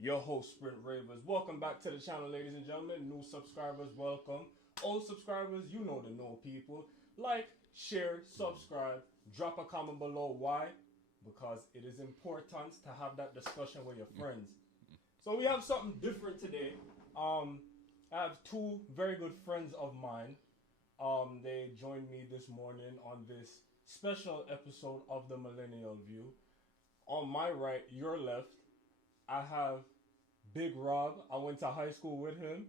your host, Sprint Ravers. Welcome back to the channel, ladies and gentlemen. New subscribers, welcome. Old subscribers, you know the know people. Like, share, subscribe, drop a comment below. Why? Because it is important to have that discussion with your friends. So we have something different today. I have two very good friends of mine. They joined me this morning on this special episode of the Millennial View. On my right, your left, I have Big Rob. I went to high school with him.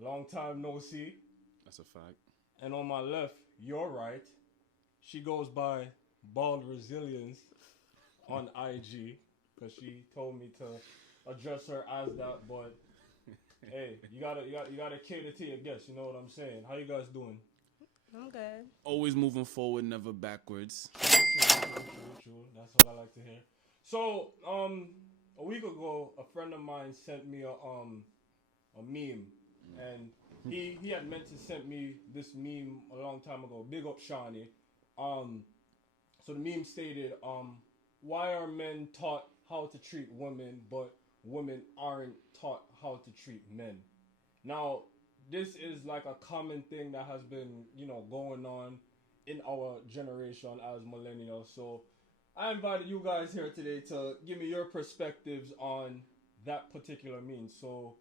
Long time no see. That's a fact. And on my left, your right, she goes by Bald Resilience on IG because she told me to address her as that. But hey, you gotta cater to your guests. You know what I'm saying? How you guys doing? I'm good. Always moving forward, never backwards. True. That's what I like to hear. So, a week ago, a friend of mine sent me a meme, and he had meant to send me this meme a long time ago. Big up, Shawnee. So the meme stated, why are men taught how to treat women, but women aren't taught how to treat men? Now, this is like a common thing that has been, going on in our generation as millennials. So I invited you guys here today to give me your perspectives on that particular meme. So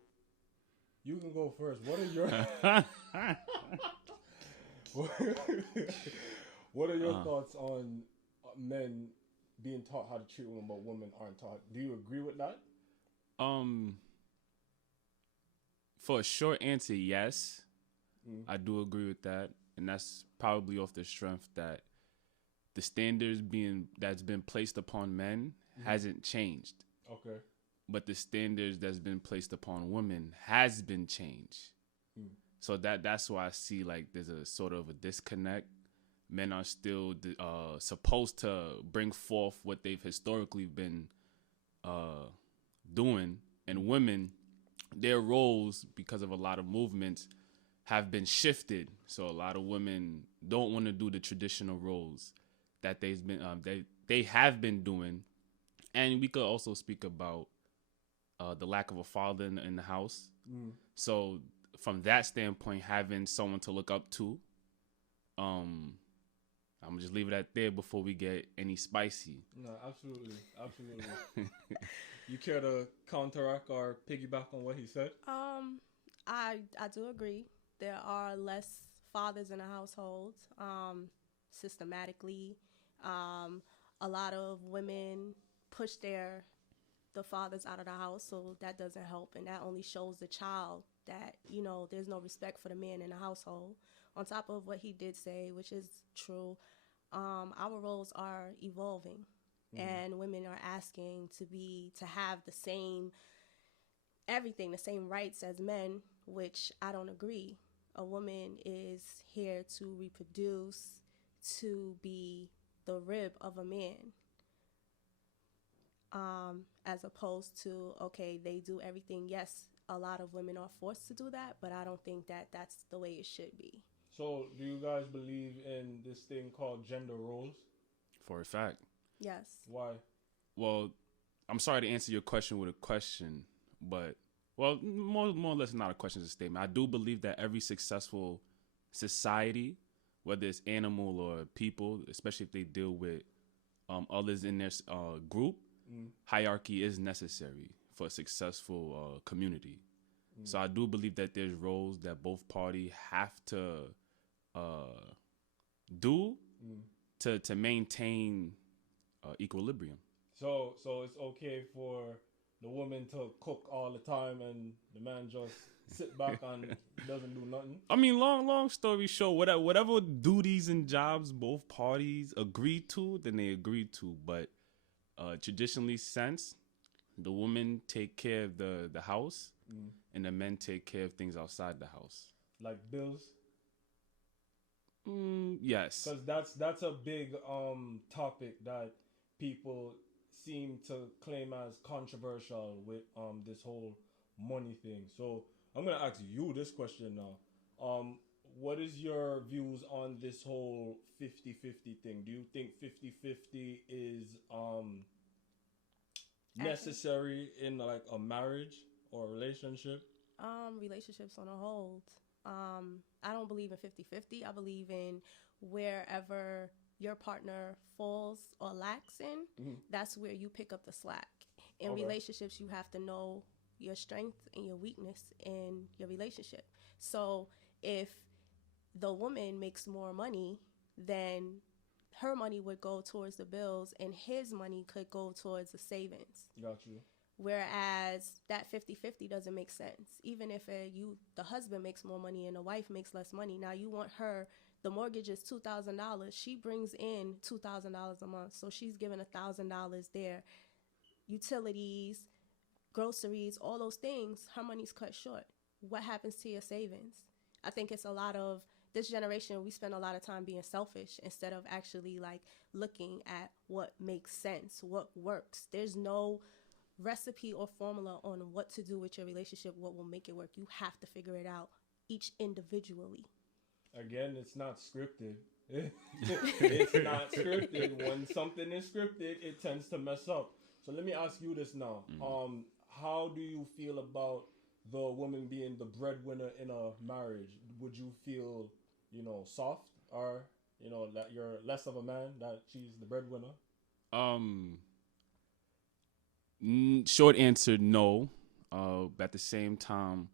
you can go first. What are your what are your thoughts on men being taught how to treat women, but women aren't taught? Do you agree with that? For a short answer, yes. I do agree with that. And that's probably off the strength that the standards that's been placed upon men hasn't changed. Okay. But the standards that's been placed upon women has been changed. So that's why I see like there's a sort of a disconnect. Men are still supposed to bring forth what they've historically been doing, and women, their roles, because of a lot of movements, have been shifted. So a lot of women don't want to do the traditional roles that they have been doing. And we could also speak about the lack of a father in the house. So from that standpoint, having someone to look up to, I'm gonna just leave it at there before we get any spicy. No, absolutely. You care to counteract or piggyback on what he said? I do agree. There are less fathers in the household, systematically. A lot of women push the fathers out of the house, so that doesn't help, and that only shows the child that there's no respect for the man in the household. On top of what he did say, which is true, our roles are evolving, and women are asking to have the same everything, the same rights as men, which I don't agree. A woman is here to reproduce, to be the rib of a man, as opposed to, okay, they do everything. Yes, a lot of women are forced to do that, but I don't think that that's the way it should be. So, do you guys believe in this thing called gender roles? For a fact. Yes. Why? Well, I'm sorry to answer your question with a question, but more or less not a question, it's a statement. I do believe that every successful society, whether it's animal or people, especially if they deal with others in their group, hierarchy is necessary for a successful community. So I do believe that there's roles that both parties have to do to maintain equilibrium. So it's okay for the woman to cook all the time and the man just sit back and doesn't do nothing? I mean, long story short, whatever duties and jobs both parties agree to, then they agree to. But traditionally, since the women take care of the house, and the men take care of things outside the house, like bills. Yes, because that's a big topic that people seem to claim as controversial with this whole money thing. So I'm gonna ask you this question now. What is your views on this whole 50-50 thing? Do you think 50-50 is necessary in like a marriage or a relationship? Relationships on a whole. I don't believe in 50-50. I believe in wherever your partner falls or lacks in, that's where you pick up the slack. In relationships, you have to know your strength and your weakness in your relationship. So if the woman makes more money, then her money would go towards the bills and his money could go towards the savings. Got you. Whereas that 50-50 doesn't make sense. Even if the husband makes more money and the wife makes less money, now you want her, the mortgage is $2,000. She brings in $2,000 a month. So she's giving $1,000 there. Utilities, groceries, all those things, her money's cut short. What happens to your savings? I think it's a lot of, this generation, we spend a lot of time being selfish instead of actually like looking at what makes sense, what works. There's no recipe or formula on what to do with your relationship, what will make it work. You have to figure it out each individually. Again, it's not scripted. It's not scripted. When something is scripted, it tends to mess up. So let me ask you this now. How do you feel about the woman being the breadwinner in a marriage? Would you feel, soft, or, that you're less of a man, that she's the breadwinner? Short answer, no. But at the same time,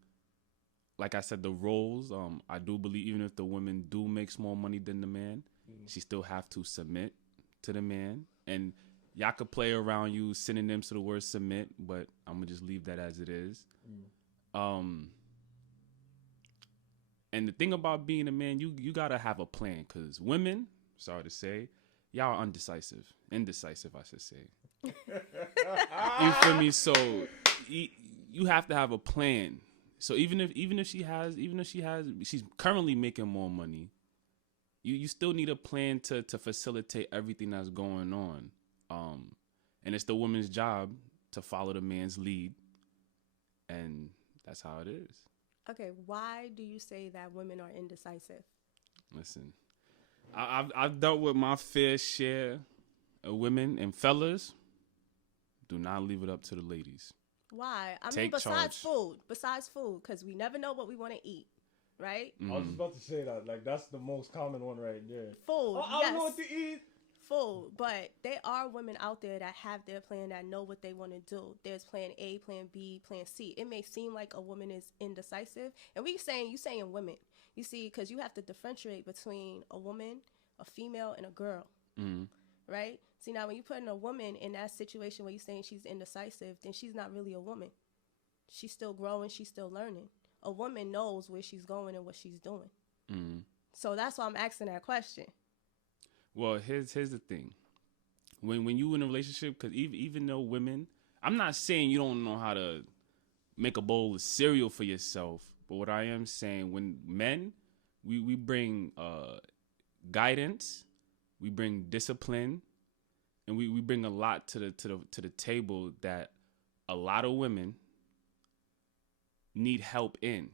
like I said, the roles, I do believe even if the woman do makes more money than the man, she still have to submit to the man. And y'all could play around, use synonyms to the word submit, but I'm going to just leave that as it is. And the thing about being a man, you got to have a plan, because women, sorry to say, y'all are indecisive, I should say. You feel me? So you have to have a plan. So even if she's currently making more money, you still need a plan to facilitate everything that's going on. And it's the woman's job to follow the man's lead, and that's how it is. Okay, why do you say that women are indecisive? Listen, I've dealt with my fair share of women, and fellas, do not leave it up to the ladies. Why? I mean, Take besides charge. food, because we never know what we want to eat, right? I was just about to say that. Like, that's the most common one right there. Food, I don't know what to eat. Food, but there are women out there that have their plan, that know what they want to do. There's plan A, plan B, plan C. It may seem like a woman is indecisive, and you saying women. You see, because you have to differentiate between a woman, a female, and a girl, right? See, now when you put in a woman in that situation where you're saying she's indecisive, then she's not really a woman. She's still growing. She's still learning. A woman knows where she's going and what she's doing. So that's why I'm asking that question. Well, here's the thing. When you in a relationship, because even though women, I'm not saying you don't know how to make a bowl of cereal for yourself, but what I am saying, when men, we bring guidance, we bring discipline, and we bring a lot to the table that a lot of women need help in.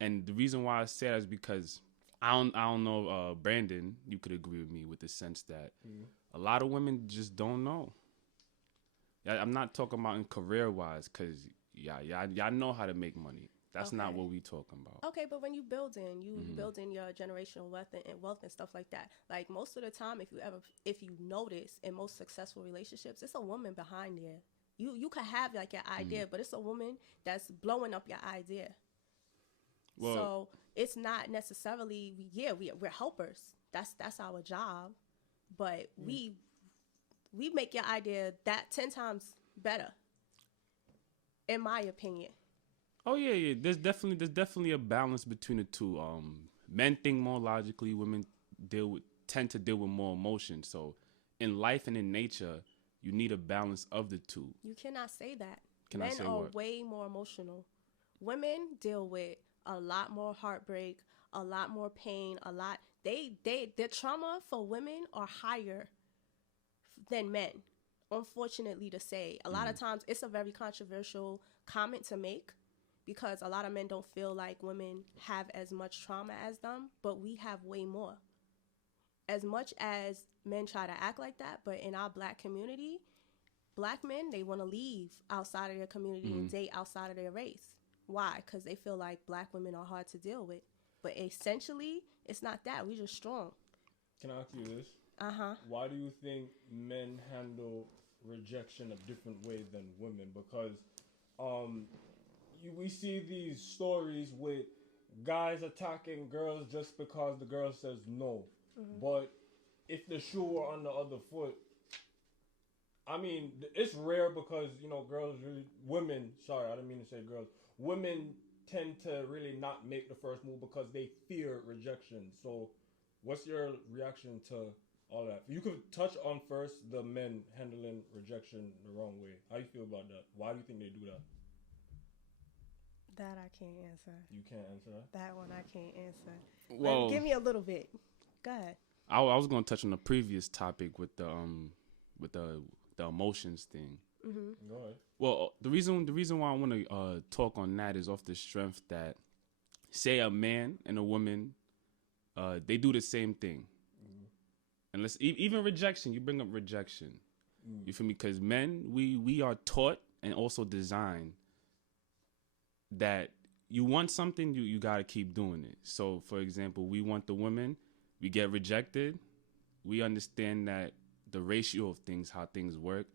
And the reason why I say that is because I don't know, Brandon, you could agree with me with the sense that a lot of women just don't know. I'm not talking about in career-wise, because y'all know how to make money. That's not what we talking about. Okay, but when you build in your generational wealth and stuff like that. Like, most of the time, if you notice in most successful relationships, it's a woman behind there. You could have like your idea, but it's a woman that's blowing up your idea. Well, so it's not necessarily we're helpers. That's our job, but we make your idea that 10 times better, in my opinion. Oh yeah. There's definitely a balance between the two. Men think more logically. Women tend to deal with more emotion. So in life and in nature, you need a balance of the two. You cannot say that. Men are way more emotional. Women deal with a lot more heartbreak, a lot more pain, their trauma for women are higher than men. Unfortunately to say, a lot of times it's a very controversial comment to make, because a lot of men don't feel like women have as much trauma as them, but we have way more. As much as men try to act like that, but in our Black community, black men, they want to leave outside of their community and date outside of their race. Why? Because they feel like black women are hard to deal with. But essentially, it's not that. We're just strong. Can I ask you this? Uh-huh. Why do you think men handle rejection a different way than women? Because we see these stories with guys attacking girls just because the girl says no. But if the shoe were on the other foot, I mean, it's rare because, women tend to really not make the first move because they fear rejection. So what's your reaction to all that? You could touch on first the men handling rejection the wrong way. How you feel about that? Why do you think they do that? That I can't answer. You can't answer that? That one I can't answer. Well, give me a little bit. Go ahead. I was going to touch on the previous topic with the emotions thing. Go ahead. Well, the reason why I want to talk on that is off the strength that, say, a man and a woman, they do the same thing. And let's even rejection. You bring up rejection. You feel me? Because men, we are taught and also designed that you want something, you gotta keep doing it. So, for example, we want the women, we get rejected. We understand that the ratio of things, how things work.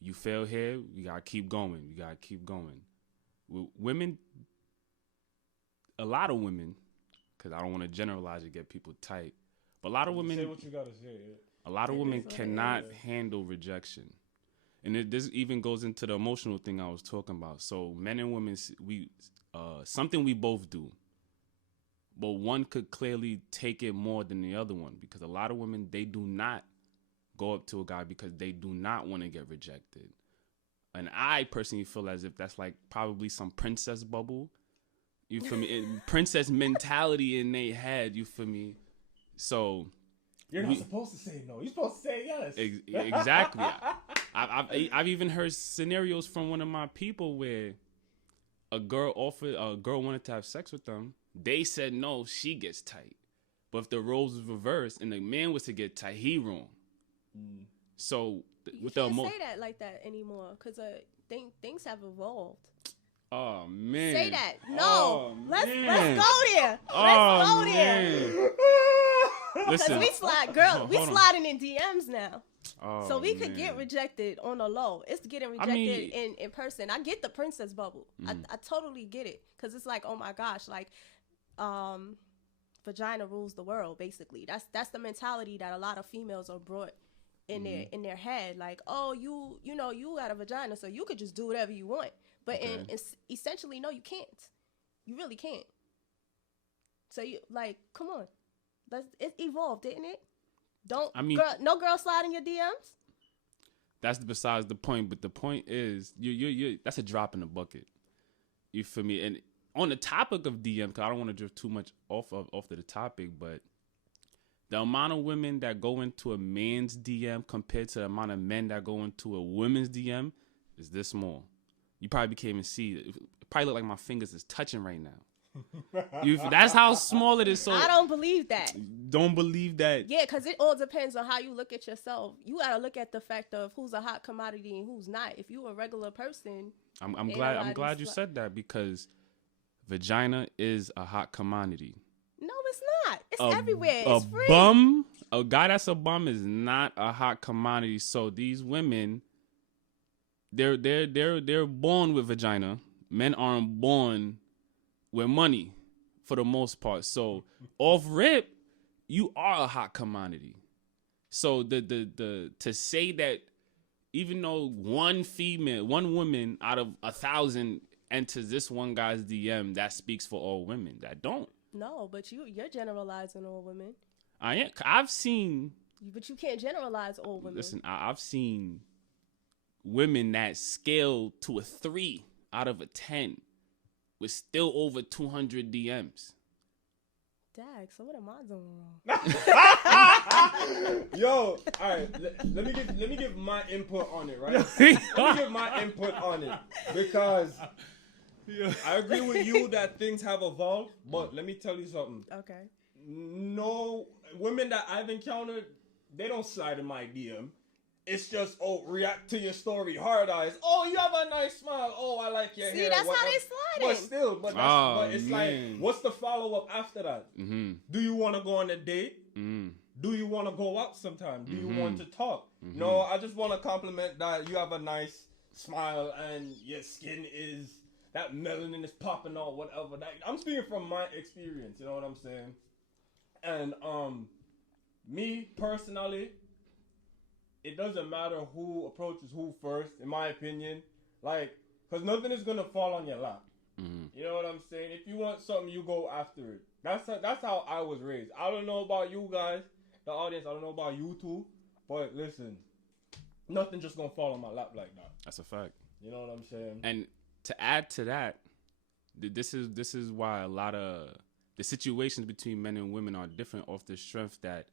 You fail here, you gotta keep going. You gotta keep going. Women, a lot of women, because I don't want to generalize and get people tight, but a lot of women say what you gotta say. A lot of women cannot handle rejection, and this even goes into the emotional thing I was talking about. So men and women, we something we both do, but one could clearly take it more than the other one, because a lot of women, they do not go up to a guy because they do not want to get rejected. And I personally feel as if that's like probably some princess bubble. You feel me? Princess mentality in their head. You feel me? So you're not supposed to say no. You're supposed to say yes. Exactly. I've even heard scenarios from one of my people where a girl wanted to have sex with them. They said no, she gets tight. But if the roles was reversed and the man was to get tight, he wrong. So you can't say that like that anymore, because things have evolved. Oh man! Say that. No, let's go there. Let's go there. Listen, we sliding in DMs now. So we could get rejected on the low. It's getting rejected in person. I get the princess bubble. I totally get it, because it's like, oh my gosh, like vagina rules the world. Basically, that's the mentality that a lot of females are brought in their head. Like, oh, you got a vagina, so you could just do whatever you want. But essentially, no, you can't. You really can't. So you come on. It evolved, didn't it? No girl slide in your DMs. That's besides the point. But the point is, you that's a drop in the bucket. You feel me? And on the topic of DM, because I don't want to drift too much off of the topic, but the amount of women that go into a man's DM compared to the amount of men that go into a women's DM is this small. You probably can't even see it. It probably look like my fingers is touching right now. That's how small it is. So I don't believe that. Don't believe that. Yeah, because it all depends on how you look at yourself. You got to look at the fact of who's a hot commodity and who's not. If you a regular person, I'm glad you said that, because vagina is a hot commodity. No, it's not. It's everywhere. It's free. A guy that's a bum is not a hot commodity. So these women, they're born with vagina. Men aren't born with money for the most part. So off rip, you are a hot commodity. So the to say that even though one woman out of 1,000 enters this one guy's DM, that speaks for all women. That don't. No, but you're generalizing all women. I am. I've seen. But you can't generalize all women. Listen, I've seen women that scale to a 3 out of a 10 with still over 200 DMs. Dag, so what am I doing wrong? Yo, all right. Let me give my input on it, right? Let me give my input on it, because I agree with you that things have evolved, but let me tell you something. Okay. No, women that I've encountered, they don't slide in my DM. it's just, react to your story, hard eyes. Oh, you have a nice smile. Oh, I like your hair. See, that's how they sliding. But it's like, what's the follow-up after that? Mm-hmm. Do you want to go on a date? Mm-hmm. Do you want to go out sometime? Do you want to talk? Mm-hmm. No, I just want to compliment that you have a nice smile and your skin is, that melanin is popping out, whatever. I'm speaking from my experience, you know what I'm saying? And me personally, it doesn't matter who approaches who first, in my opinion. Like, because nothing is going to fall on your lap. Mm-hmm. You know what I'm saying? If you want something, you go after it. That's how I was raised. I don't know about you guys, the audience. I don't know about you two. But listen, nothing just going to fall on my lap like that. That's a fact. You know what I'm saying? And to add to that, this is why a lot of the situations between men and women are different off the strength that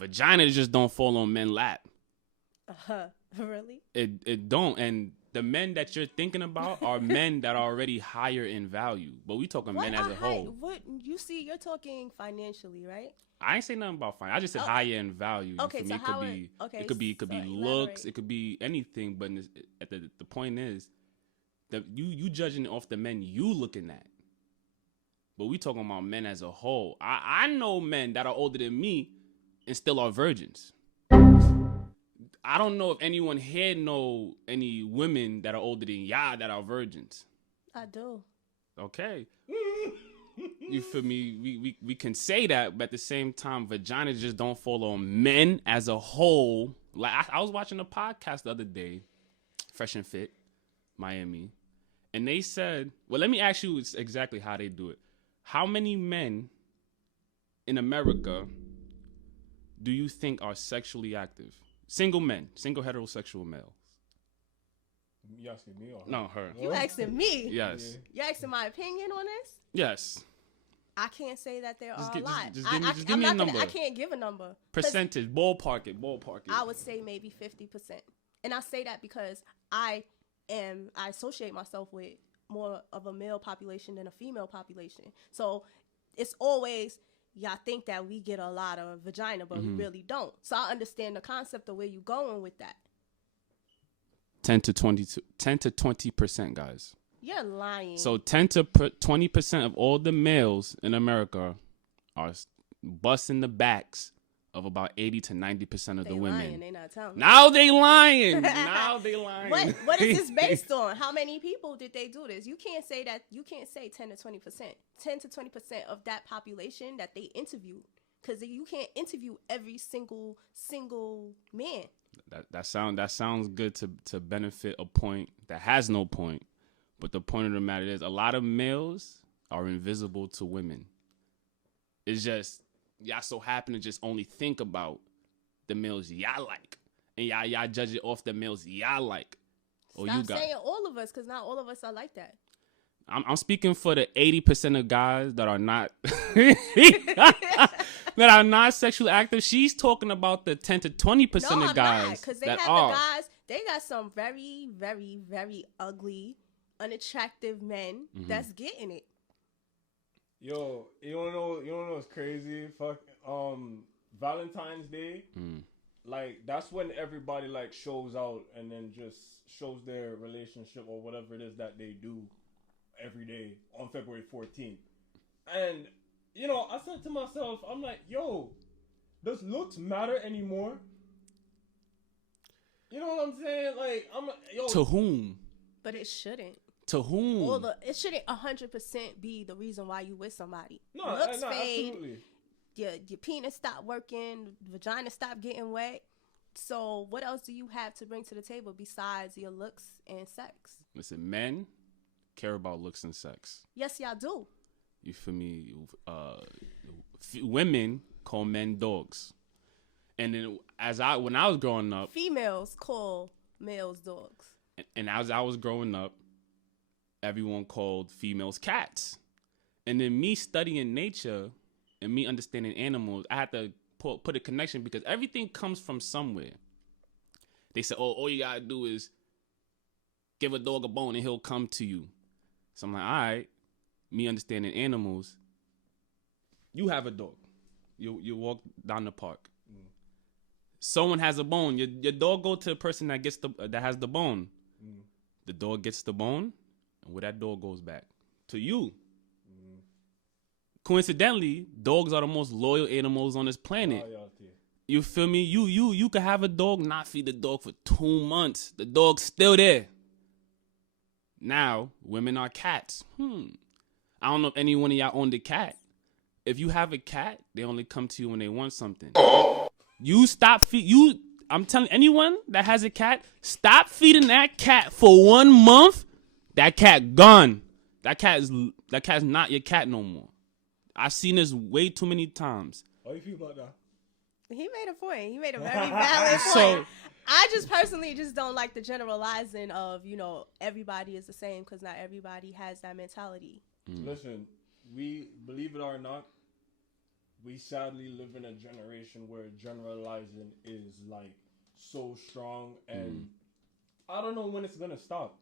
vaginas just don't fall on men's lap. Really? It don't. And the men that you're thinking about are men that are already higher in value. But we talking men as a whole. What you see? You're talking financially, right? I ain't say nothing about finance. I just said higher in value. Okay, for so me, it could be looks, it could be anything. But the point is that you judging off the men you looking at. But we talking about men as a whole. I know men that are older than me and still are virgins. I don't know if anyone here know any women that are older than y'all that are virgins. I do. Okay. You feel me? We can say that, but at the same time, vaginas just don't fall on men as a whole. Like I was watching a podcast the other day, Fresh and Fit, Miami, and they said, well, let me ask you exactly how they do it. How many men in America do you think are sexually active? Single men, single heterosexual males. You asking me or her? No, her. You asking me? Yes. You asking my opinion on this? Yes. I can't say that there are a Just lot. give me a number. I can't give a number. Percentage, ballpark it. I would say maybe 50%. And I say that because I associate myself with more of a male population than a female population. So it's always, y'all think that we get a lot of vagina, but we really don't. So I understand the concept of where you're going with that. 10 to 20%, guys. You're lying. So 10 to 20% of all the males in America are busting the backs of about 80 to 90% of the women. Lying. They not telling. Now they lying. Now they lying. What is this based on? How many people did they do this? You can't say that. You can't say 10 to 20%. 10 to 20% of that population that they interviewed, because you can't interview every single man. That sounds good to benefit a point that has no point. But the point of the matter is, a lot of males are invisible to women. It's just y'all so happen to just only think about the males y'all like, and y'all judge it off the males y'all like. Stop saying all of us, because not all of us are like that. I'm speaking for the 80% of guys that are not that are not sexually active. She's talking about the 10 to 20% of guys because they that have are. The guys. They got some very, very, very ugly, unattractive men that's getting it. Yo, you don't know what's crazy? Fuck, Valentine's Day, like that's when everybody like shows out and then just shows their relationship or whatever it is that they do every day on February 14th. And you know, I said to myself, I'm like, yo, does looks matter anymore? You know what I'm saying? Like, I'm like, yo. To whom? But it shouldn't. To whom? It shouldn't 100% be the reason why you with somebody. No, looks fade. Absolutely. Your penis stop working. Vagina stop getting wet. So what else do you have to bring to the table besides your looks and sex? Listen, men care about looks and sex. Yes, y'all do. You feel me? Women call men dogs. And then when I was growing up, females call males dogs. And as I was growing up, everyone called females cats. And then me studying nature and me understanding animals, I had to put a connection because everything comes from somewhere. They said, oh, all you gotta do is give a dog a bone and he'll come to you. So I'm like, all right, me understanding animals, you have a dog. You walk down the park. Someone has a bone. Your dog go to the person that has the bone. The dog gets the bone, and where that dog goes back to you. Coincidentally, dogs are the most loyal animals on this planet. You feel me? You could have a dog, not feed the dog for 2 months. The dog's still there. Now, women are cats. I don't know if any one of y'all owned a cat. If you have a cat, they only come to you when they want something. You stop I'm telling anyone that has a cat, stop feeding that cat for 1 month. That cat gone. That cat's not your cat no more. I've seen this way too many times. How you feel about that? He made a point. He made a very valid point. I just personally just don't like the generalizing of, everybody is the same, because not everybody has that mentality. Listen, we, believe it or not, we sadly live in a generation where generalizing is like so strong, and I don't know when it's gonna stop.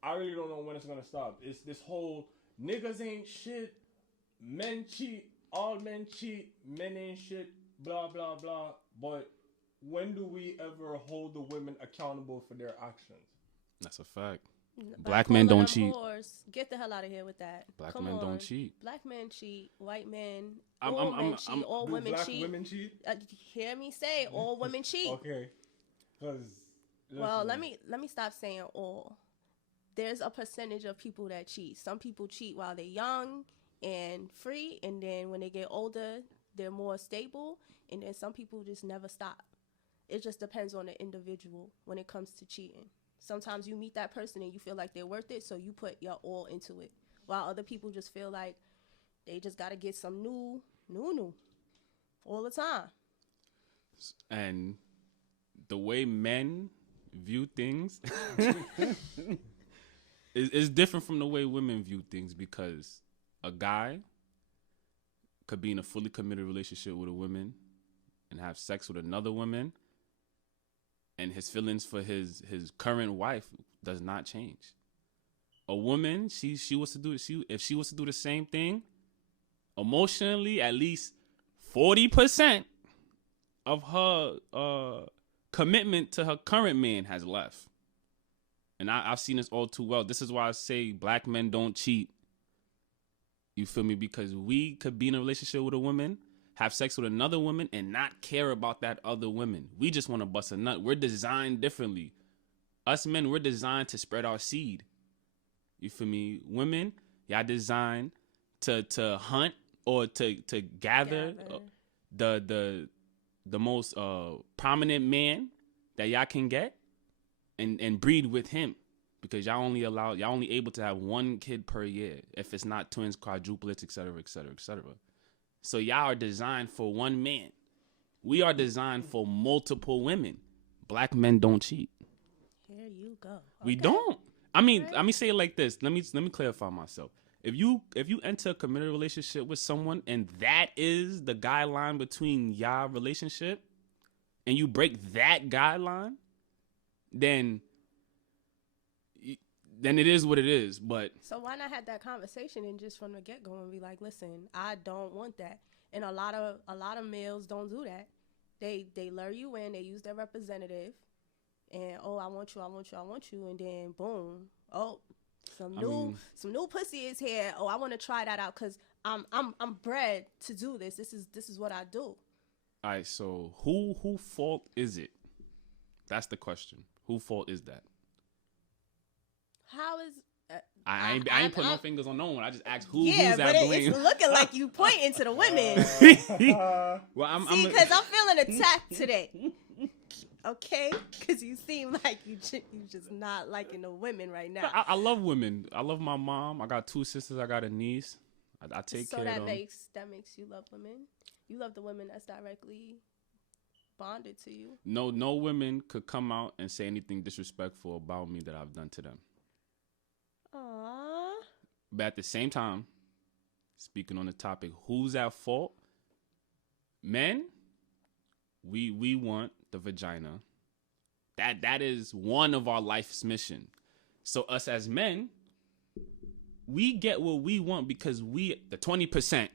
I really don't know when it's gonna stop. It's this whole niggas ain't shit, men cheat, all men cheat, men ain't shit, blah blah blah. But when do we ever hold the women accountable for their actions? That's a fact. Black men don't cheat. Get the hell out of here with that. Black men don't cheat. Black men cheat. White men. All men cheat. All women black cheat. Women cheat? Hear me say all women cheat. Okay. Well, let me stop saying all. There's a percentage of people that cheat. Some people cheat while they're young and free, and then when they get older, they're more stable, and then some people just never stop. It just depends on the individual when it comes to cheating. Sometimes you meet that person and you feel like they're worth it, so you put your all into it. While other people just feel like they just got to get some new all the time. And the way men view things is different from the way women view things, because a guy could be in a fully committed relationship with a woman and have sex with another woman, and his feelings for his current wife does not change. A woman, if she was to do the same thing, emotionally, at least 40% of her commitment to her current man has left. And I've seen this all too well. This is why I say black men don't cheat. You feel me? Because we could be in a relationship with a woman, have sex with another woman, and not care about that other woman. We just want to bust a nut. We're designed differently. Us men, we're designed to spread our seed. You feel me? Women, y'all designed to hunt or to gather the most prominent man that y'all can get and breed with him. Because y'all only able to have one kid per year. If it's not twins, quadruplets, et cetera, et cetera, et cetera. So y'all are designed for one man. We are designed for multiple women. Black men don't cheat. Here you go. Okay. We don't. I mean, let me say it like this. Let me clarify myself. If you enter a committed relationship with someone and that is the guideline between y'all relationship, and you break that guideline, then it is what it is. But so why not have that conversation and just from the get go and be like, listen, I don't want that. And a lot of males don't do that. They lure you in, they use their representative, and I want you, and then boom, some new pussy is here. I want to try that out because I'm bred to do this. This is what I do. All right, so who fault is it? That's the question. Who fault is that? How is I ain't putting no fingers on no one. I just asked who's at blame. It's looking like you pointing to the women. Well, because I'm feeling attacked today. Okay, because you seem like you just not liking the women right now. I love women. I love my mom. I got 2 sisters. I got a niece. I take care of them. So that makes you love women. You love the women that's directly bonded to you. No women could come out and say anything disrespectful about me that I've done to them. Aww. But at the same time, speaking on the topic, who's at fault? Men, we want the vagina. That is one of our life's mission. So us as men, we get what we want because the 20%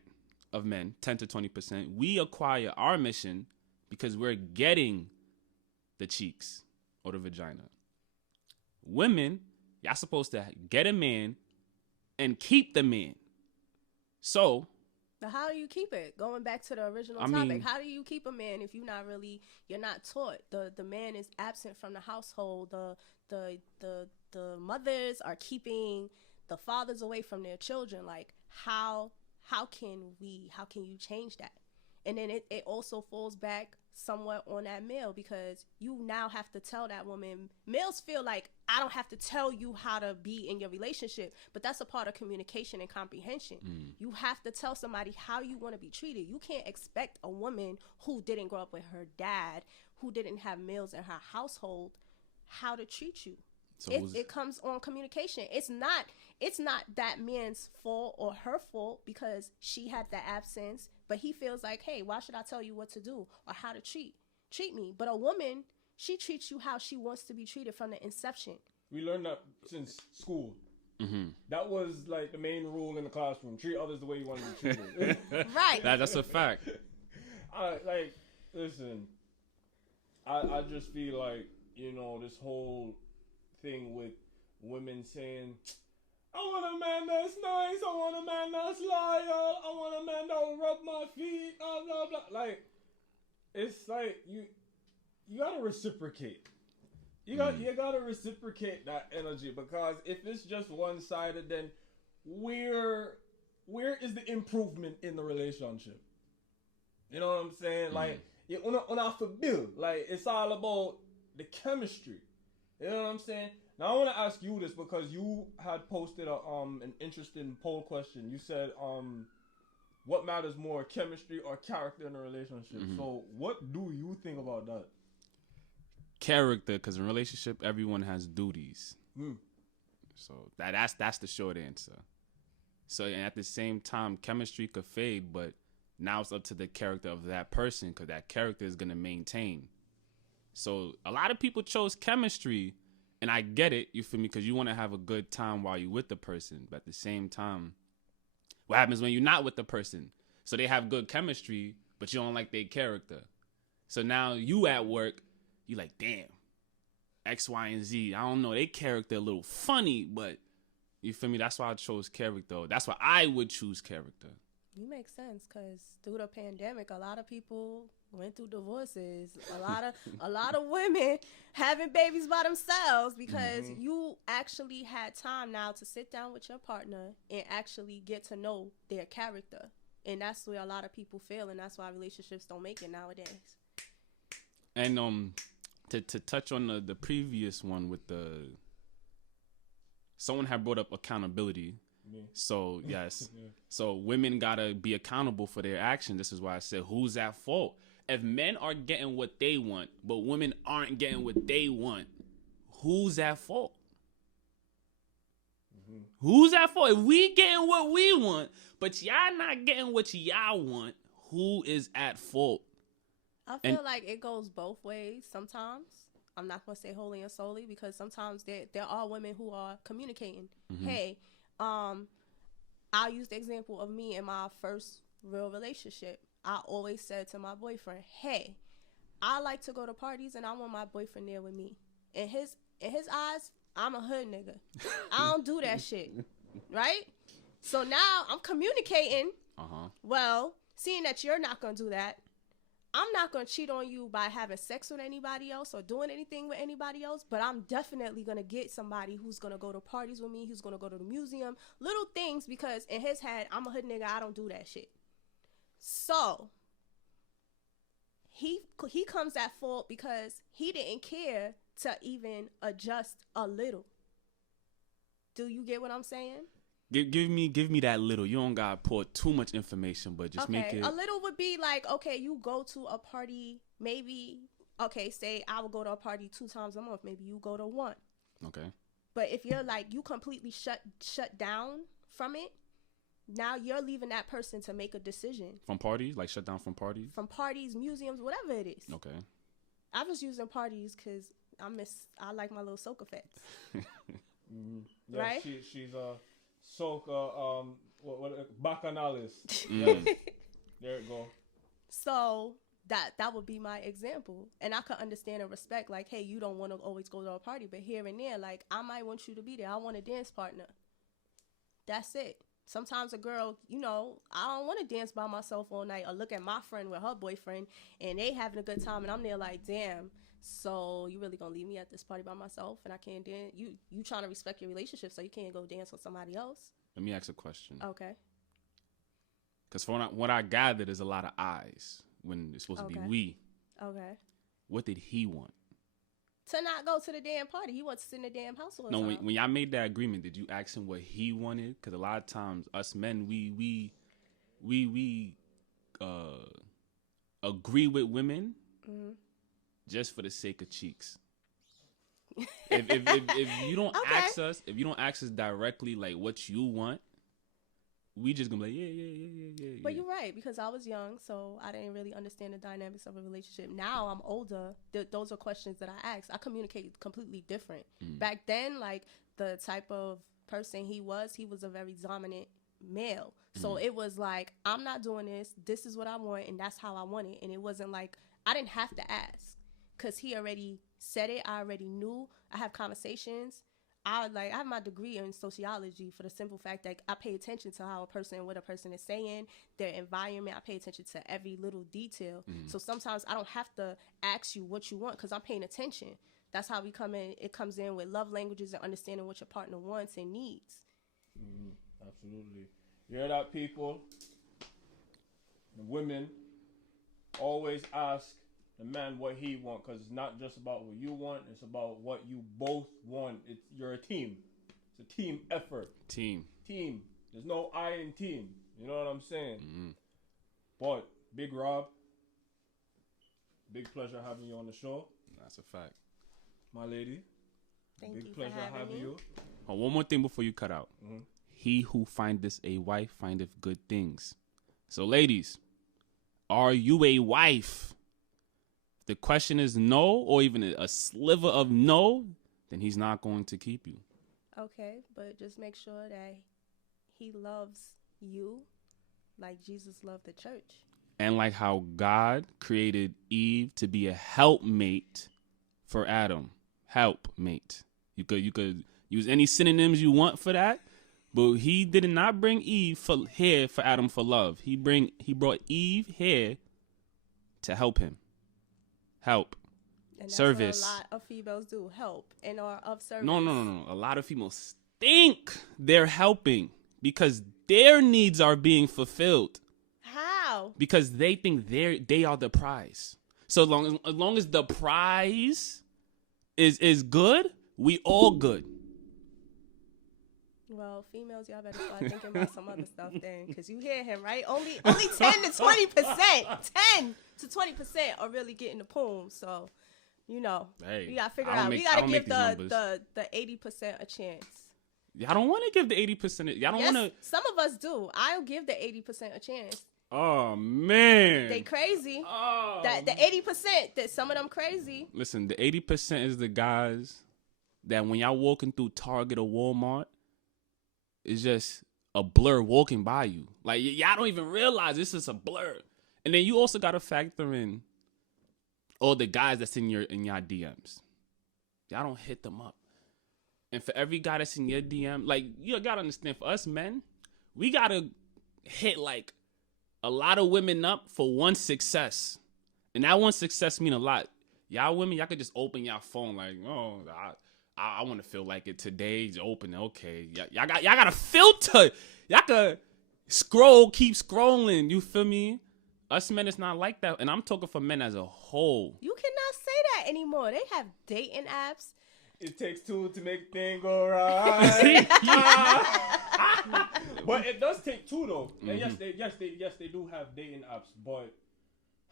of men, 10 to 20%, we acquire our mission because we're getting the cheeks or the vagina. Women, y'all supposed to get a man and keep the man. So, but how do you keep it? Going back to the original I topic, mean, how do you keep a man if you're not taught? The man is absent from the household. The mothers are keeping the fathers away from their children. Like, how can you change that? And then it also falls back somewhat on that male, because you now have to tell that woman. Males feel like, I don't have to tell you how to be in your relationship, but that's a part of communication and comprehension. You have to tell somebody how you want to be treated. You can't expect a woman who didn't grow up with her dad, who didn't have males in her household, how to treat you. So it comes on communication. It's not that man's fault or her fault because she had the absence, but he feels like, hey, why should I tell you what to do or how to treat me? But a woman, she treats you how she wants to be treated from the inception. We learned that since school. That was like the main rule in the classroom. Treat others the way you want to be treated. Right. That's a fact. Listen, I just feel like, this whole thing with women saying, I want a man that's nice, I want a man that's loyal, I want a man that'll rub my feet, blah, blah, blah. Like, it's like, you gotta reciprocate. You gotta reciprocate that energy, because if it's just one-sided, then where is the improvement in the relationship? You know what I'm saying? Like, you have to build. Like, it's all about the chemistry. You know what I'm saying? Now I want to ask you this, because you had posted an interesting poll question. You said, what matters more, chemistry or character in a relationship? So what do you think about that? Character, because in a relationship, everyone has duties. So that's the short answer. So and at the same time, chemistry could fade, but now it's up to the character of that person, because that character is going to maintain. So a lot of people chose chemistry, and I get it, you feel me, because you want to have a good time while you're with the person. But at the same time, what happens when you're not with the person? So they have good chemistry, but you don't like their character. So now you at work, you like, damn, X, Y, and Z, I don't know, they character a little funny, but you feel me? That's why I chose character. That's why I would choose character. You make sense, because through the pandemic, a lot of people went through divorces. A lot of women having babies by themselves, because you actually had time now to sit down with your partner and actually get to know their character. And that's where a lot of people fail, and that's why relationships don't make it nowadays. And to touch on the previous one with someone had brought up accountability. So yes, so women gotta be accountable for their action. This is why I said, who's at fault? If men are getting what they want, but women aren't getting what they want, who's at fault? Who's at fault? If we getting what we want, but y'all not getting what y'all want, who is at fault? I feel like it goes both ways sometimes. I'm not going to say wholly and solely, because sometimes there are women who are communicating. Hey, I'll use the example of me in my first real relationship. I always said to my boyfriend, hey, I like to go to parties and I want my boyfriend there with me. In his eyes, I'm a hood nigga. I don't do that shit. Right? So now I'm communicating. Well, seeing that you're not going to do that, I'm not going to cheat on you by having sex with anybody else or doing anything with anybody else, but I'm definitely going to get somebody who's going to go to parties with me, who's going to go to the museum, little things, because in his head, I'm a hood nigga, I don't do that shit. So he comes at fault because he didn't care to even adjust a little. Do you get what I'm saying? Give me that little. You don't gotta pour too much information, but just make it. A little would be like, okay, you go to a party, maybe, okay, say I will go to a party 2 times a month. Maybe you go to 1. Okay. But if you're like, you completely shut down from it, now you're leaving that person to make a decision. From parties? Like shut down from parties? From parties, museums, whatever it is. Okay. I was using parties because I like my little soca fets. Yeah, right? She's a soca, bacchanalist. Yes. There you go. So that would be my example. And I could understand and respect, like, hey, you don't want to always go to a party, but here and there, like, I might want you to be there. I want a dance partner. That's it. Sometimes a girl, you know, I don't want to dance by myself all night or look at my friend with her boyfriend and they having a good time and I'm there like, damn, so you really gonna leave me at this party by myself and I can't dance? You trying to respect your relationship so you can't go dance with somebody else? Let me ask a question. Okay. Because from what I gathered, there's a lot of I's when it's supposed to be we. Okay. What did he want? To not go to the damn party. He wants to sit in the damn house all the No, time. when y'all made that agreement, did you ask him what he wanted? Because a lot of times, us men, we agree with women just for the sake of cheeks. if you don't ask us, if you don't ask us directly like what you want, we just gonna be like, yeah. But you're right, because I was young, so I didn't really understand the dynamics of a relationship. Now I'm older. Those are questions that I ask. I communicate completely different. Back then, like, the type of person he was a very dominant male. So it was like, I'm not doing this. This is what I want, and that's how I want it. And it wasn't like, I didn't have to ask, because he already said it. I already knew. I have conversations. I have my degree in sociology for the simple fact that I pay attention to what a person is saying, their environment. I pay attention to every little detail. So sometimes I don't have to ask you what you want because I'm paying attention. That's how we come in. It comes in with love languages and understanding what your partner wants and needs. Absolutely. You hear that, people? The women always ask the man what he wants, because it's not just about what you want, it's about what you both want. You're a team. It's a team effort. Team. There's no I in team. You know what I'm saying? But Big Rob, big pleasure having you on the show. That's a fact. My lady, Thank big you pleasure for having me. you. Oh, one more thing before you cut out. He who findeth a wife findeth good things. So ladies, are you a wife? The question is no, or even a sliver of no, then he's not going to keep you. Okay, but just make sure that he loves you like Jesus loved the church. And like how God created Eve to be a helpmate for Adam. Helpmate. You could use any synonyms you want for that, but he did not bring Eve here for Adam for love. He brought Eve here to help him. Help. And that's service. what a lot of females do, help and are of service. No. A lot of females think they're helping because their needs are being fulfilled. How? Because they think they are the prize. So as long as the prize is good, we all good. Well, females, y'all better start thinking about some other stuff then, because you hear him, right? Only 10 to 20%, 10 to 20% are really getting the poem. So, you know, we gotta figure out. We gotta give the 80% a chance. Y'all don't want to give the 80%. Y'all don't want to. Some of us do. I'll give the 80% a chance. Oh man, they crazy. That the 80%, that some of them crazy. Listen, the 80% is the guys that when y'all walking through Target or Walmart, it's just a blur walking by you. Like, y'all don't even realize this is a blur. And then you also got to factor in all the guys that's in your DMs. Y'all don't hit them up. And for every guy that's in your DM, like, you got to understand, for us men, we got to hit, like, a lot of women up for one success. And that one success mean a lot. Y'all women, y'all could just open your phone like, oh, I want to feel like it today's open. Okay. Y'all got a filter. Y'all could keep scrolling. You feel me? Us men, it's not like that. And I'm talking for men as a whole. You cannot say that anymore. They have dating apps. It takes two to make things go right. But it does take two, though. And yes, they do have dating apps. But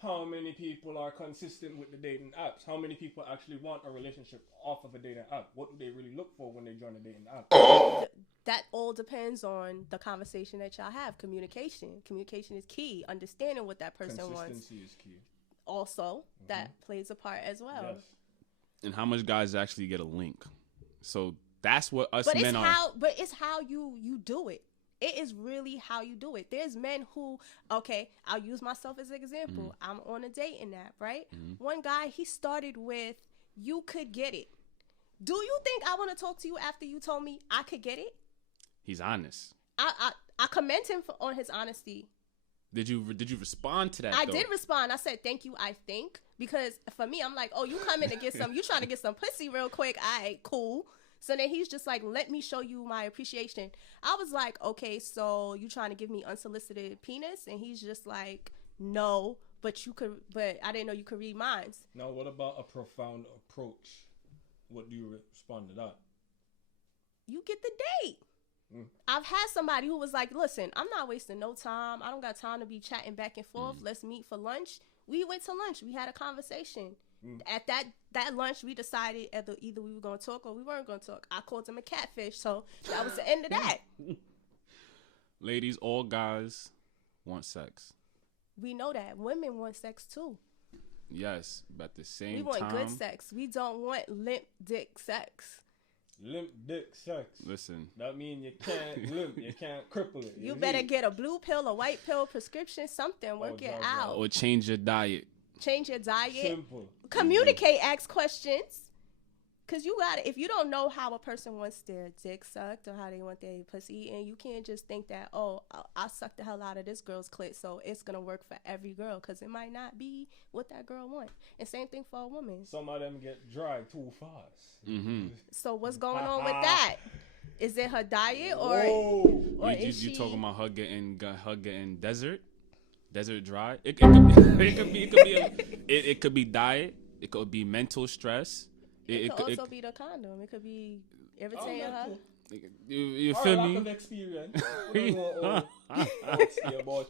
how many people are consistent with the dating apps? How many people actually want a relationship off of a dating app? What do they really look for when they join a dating app? That all depends on the conversation that y'all have. Communication is key. Understanding what that person wants. Consistency is key. Also, that plays a part as well. Yes. And how much guys actually get a link? So that's what us men are. But it's how you do it. It is really how you do it. There's men who, okay, I'll use myself as an example. I'm on a dating app, right? One guy, he started with, you could get it. Do you think I want to talk to you after you told me I could get it? He's honest. I commend him on his honesty. Did you respond to that? I did respond. I said, thank you, I think. Because for me, I'm like, oh, you coming to get some, you trying to get some pussy real quick. All right, cool. So then he's just like, let me show you my appreciation. I was like, okay, so you trying to give me unsolicited penis? And he's just like, no, but I didn't know you could read minds. Now, what about a profound approach? What do you respond to that? You get the date. I've had somebody who was like, listen, I'm not wasting no time. I don't got time to be chatting back and forth. Let's meet for lunch. We went to lunch. We had a conversation. At that lunch, we decided either we were going to talk or we weren't going to talk. I called him a catfish, so that was the end of that. Ladies, all guys want sex. We know that. Women want sex too. Yes, but at the same time, we want good sex. We don't want limp dick sex. Limp dick sex. Listen. That means you can't limp. You can't cripple it. You better get a blue pill, a white pill, prescription, something. Work it out. Or change your diet. Change your diet. Simple. Communicate. Ask questions. Because you got it. If you don't know how a person wants their dick sucked or how they want their pussy eaten, you can't just think that, oh, I sucked the hell out of this girl's clit, so it's going to work for every girl. Because it might not be what that girl wants. And same thing for a woman. Some of them get dry too fast. So what's going on with that? Is it her diet or is you she... talking about her getting desert dry? It could be diet. It could be mental stress. It could also be the condom. It could be irritating her. You feel me? Lack of experience. We don't know about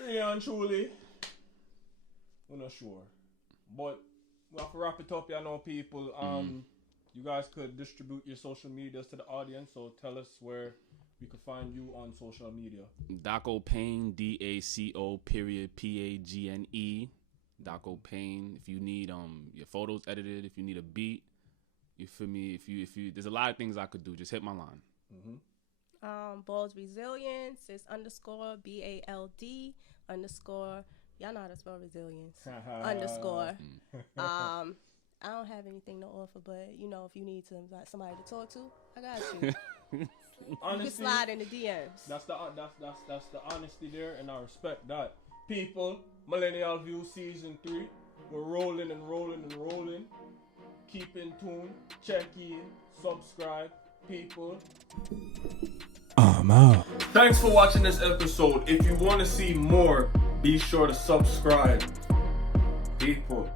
really and truly. We're not sure. But we have to wrap it up, people. You guys could distribute your social medias to the audience, so tell us where we could find you on social media. Daco Payne, DACO.PAGNE. Daco Payne. If you need your photos edited, if you need a beat, you feel me? If you there's a lot of things I could do. Just hit my line. Bald's Resilience is _BALD_. Y'all know how to spell resilience. _ I don't have anything to offer, but if you need somebody to talk to, I got you. Honesty, you can slide in the DMs. That's the honesty there, and I respect that. People, Millennial View Season 3, we're rolling and rolling and rolling. Keep in tune, check in, subscribe, people. I'm out. Thanks for watching this episode. If you want to see more, be sure to subscribe, people.